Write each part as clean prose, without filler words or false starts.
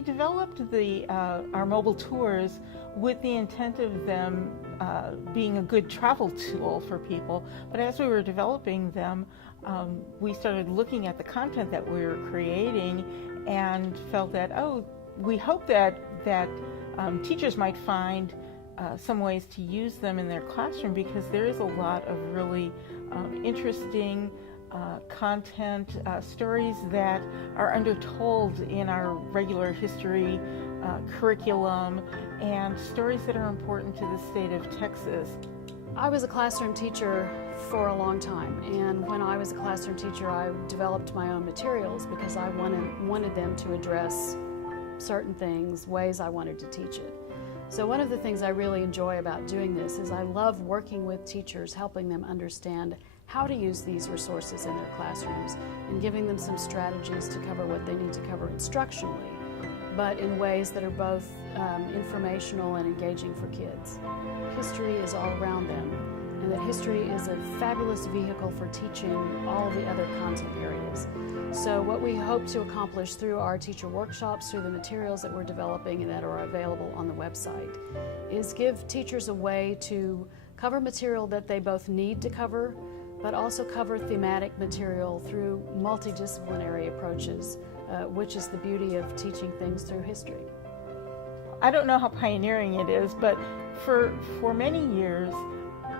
we developed our mobile tours with the intent of them being a good travel tool for people. But as we were developing them, we started looking at the content that we were creating and felt that, we hope that teachers might find some ways to use them in their classroom, because there is a lot of really interesting content, stories that are undertold in our regular history curriculum, and stories that are important to the state of Texas. I was a classroom teacher for a long time, and when I was a classroom teacher, I developed my own materials because I wanted them to address certain things, ways I wanted to teach it. So one of the things I really enjoy about doing this is I love working with teachers, helping them understand how to use these resources in their classrooms and giving them some strategies to cover what they need to cover instructionally, but in ways that are both informational and engaging for kids. History is all around them, and that history is a fabulous vehicle for teaching all the other content areas. So what we hope to accomplish through our teacher workshops, through the materials that we're developing and that are available on the website, is give teachers a way to cover material that they both need to cover, but also cover thematic material through multidisciplinary approaches, which is the beauty of teaching things through history. I don't know how pioneering it is, but for many years,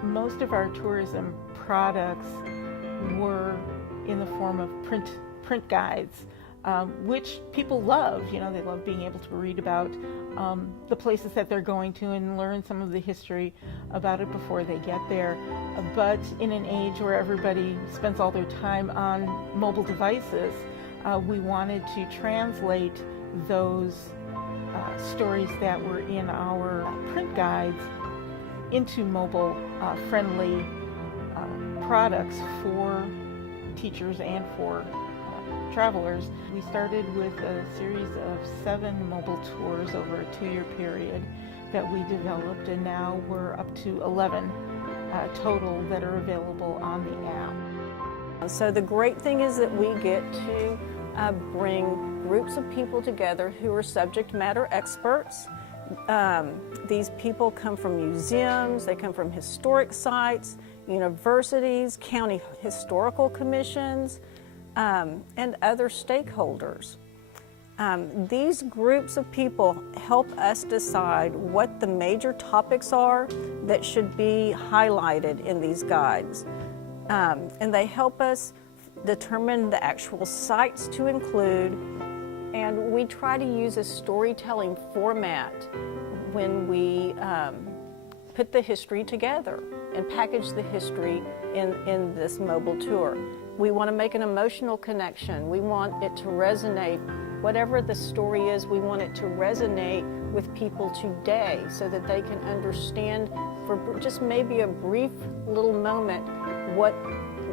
most of our tourism products were in the form of print guides, which people love. You know, they love being able to read about the places that they're going to and learn some of the history about it before they get there. But in an age where everybody spends all their time on mobile devices, we wanted to translate those stories that were in our print guides into mobile friendly products for teachers and for travelers. We started with a series of 7 mobile tours over a 2-year period that we developed, and now we're up to 11 total that are available on the app. So the great thing is that we get to bring groups of people together who are subject matter experts. These people come from museums, they come from historic sites, universities, county historical commissions, and other stakeholders. These groups of people help us decide what the major topics are that should be highlighted in these guides. And they help us determine the actual sites to include, and we try to use a storytelling format when we put the history together and package the history in this mobile tour. We want to make an emotional connection. We want it to resonate. Whatever the story is, we want it to resonate with people today so that they can understand for just maybe a brief little moment what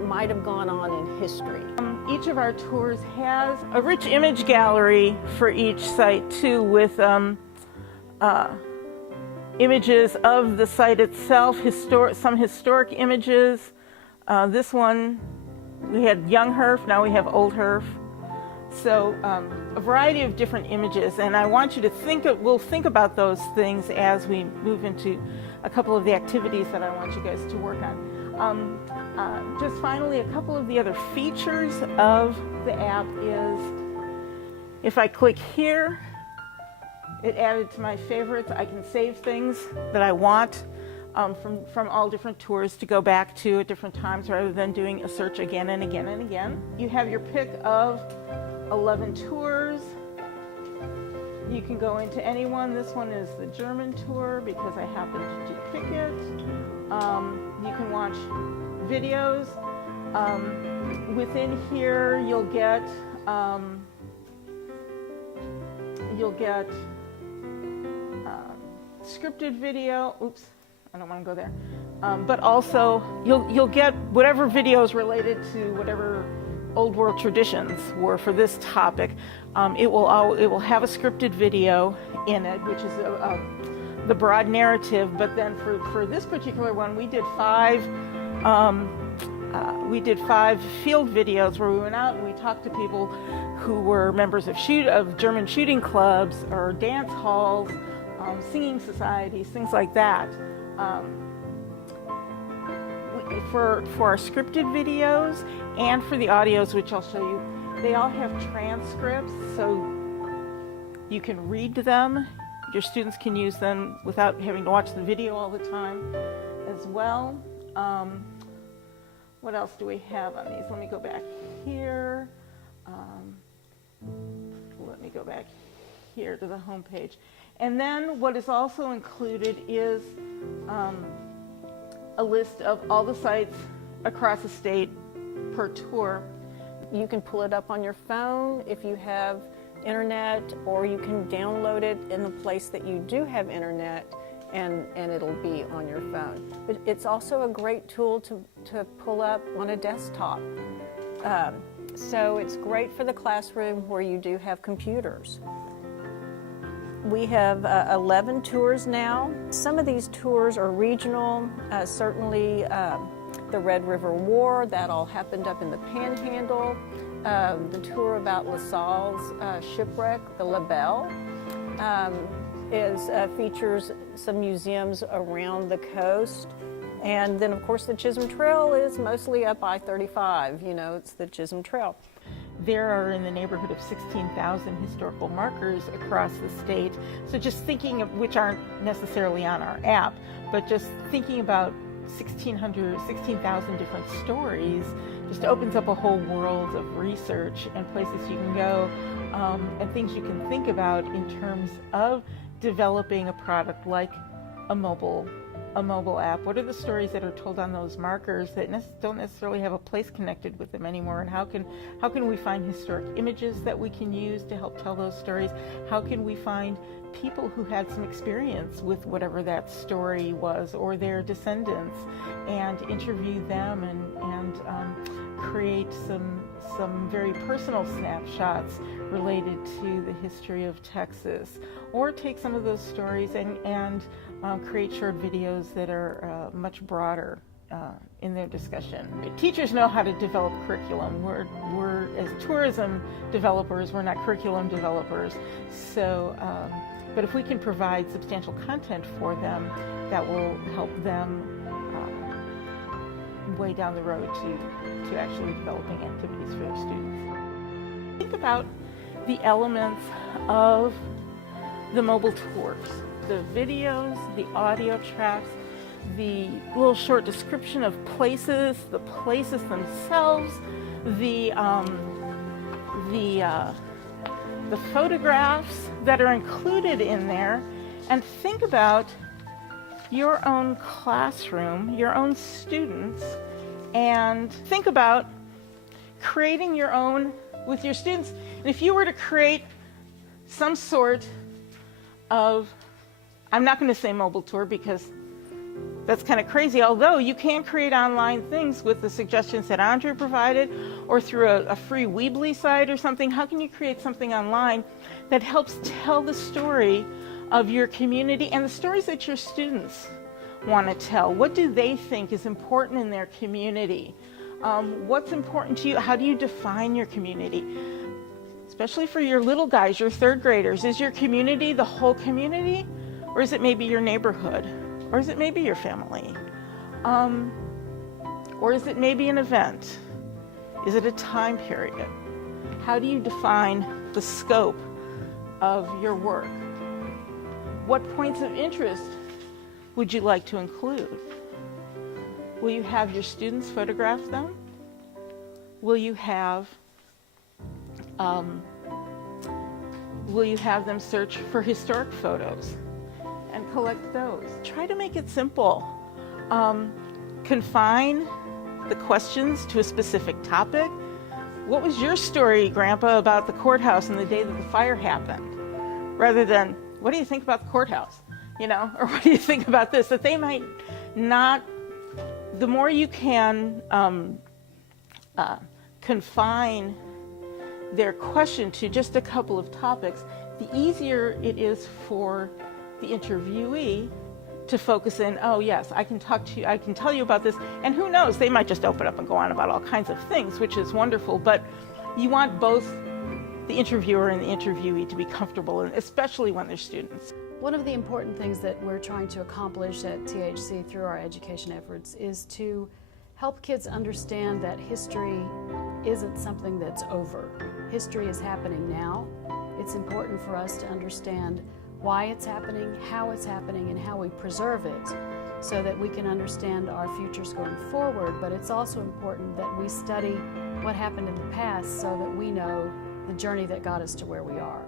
might have gone on in history. Each of our tours has a rich image gallery for each site too, with images of the site itself, some historic images. This one, we had young Herf, now we have old Herf. So a variety of different images, and I want you to we'll think about those things as we move into a couple of the activities that I want you guys to work on. Just finally, a couple of the other features of the app is, if I click here, it added to my favorites. I can save things that I want from all different tours to go back to at different times rather than doing a search again and again and again. You have your pick of 11 tours. You can go into any one. This one is the German tour because I happened to pick it. You can watch videos. Within here, you'll get scripted video. Oops, I don't want to go there. But also, you'll get whatever videos related to whatever Old World traditions were for this topic. It will have a scripted video in it, which is the broad narrative. But then for this particular one, we did 5 we did 5 field videos where we went out and we talked to people who were members of German shooting clubs or dance halls, singing societies, things like that. For our scripted videos and for the audios, which I'll show you, they all have transcripts, so you can read them. Your students can use them without having to watch the video all the time as well. What else do we have on these? Let me go back here. Let me go back here to the home page. And then what is also included is a list of all the sites across the state per tour. You can pull it up on your phone if you have internet, or you can download it in the place that you do have internet, and it'll be on your phone. But it's also a great tool to pull up on a desktop. So it's great for the classroom where you do have computers. We have 11 tours now. Some of these tours are regional. Certainly the Red River War, that all happened up in the Panhandle. The tour about LaSalle's shipwreck, the La Belle, features some museums around the coast. And then, of course, the Chisholm Trail is mostly up I-35. You know, it's the Chisholm Trail. There are in the neighborhood of 16,000 historical markers across the state. So just thinking of, which aren't necessarily on our app, but just thinking about 16,000 different stories just opens up a whole world of research and places you can go, and things you can think about in terms of developing a product like a mobile app. What are the stories that are told on those markers that don't necessarily have a place connected with them anymore? And how can we find historic images that we can use to help tell those stories? How can we find people who had some experience with whatever that story was, or their descendants, and interview them and create some very personal snapshots related to the history of Texas, or take some of those stories and create short videos that are much broader in their discussion. Teachers know how to develop curriculum. We're as tourism developers, we're not curriculum developers. So, but if we can provide substantial content for them, that will help them way down the road to actually developing activities for their students. Think about the elements of the mobile tours, the videos, the audio tracks, the little short description of places, the places themselves, the photographs that are included in there, and think about your own classroom, your own students, and think about creating your own with your students. And if you were to create some sort of, I'm not going to say mobile tour because that's kind of crazy, although you can create online things with the suggestions that Andrea provided, or through a free Weebly site or something. How can you create something online that helps tell the story of your community and the stories that your students want to tell? What do they think is important in their community? What's important to you? How do you define your community? Especially for your little guys, your third graders. Is your community the whole community? Or is it maybe your neighborhood? Or is it maybe your family? Or is it maybe an event? Is it a time period? How do you define the scope of your work? What points of interest would you like to include? Will you have your students photograph them? Will you have them search for historic photos and collect those? Try to make it simple. Confine the questions to a specific topic. What was your story, Grandpa, about the courthouse and the day that the fire happened? Rather than, what do you think about the courthouse? You know, or what do you think about this? That they might not, the more you can confine their question to just a couple of topics, the easier it is for the interviewee to focus in, oh yes, I can talk to you, I can tell you about this, and who knows, they might just open up and go on about all kinds of things, which is wonderful, but you want both the interviewer and the interviewee to be comfortable, and especially when they're students. One of the important things that we're trying to accomplish at THC through our education efforts is to help kids understand that history isn't something that's over. History is happening now. It's important for us to understand why it's happening, and how we preserve it so that we can understand our futures going forward. But it's also important that we study what happened in the past so that we know the journey that got us to where we are.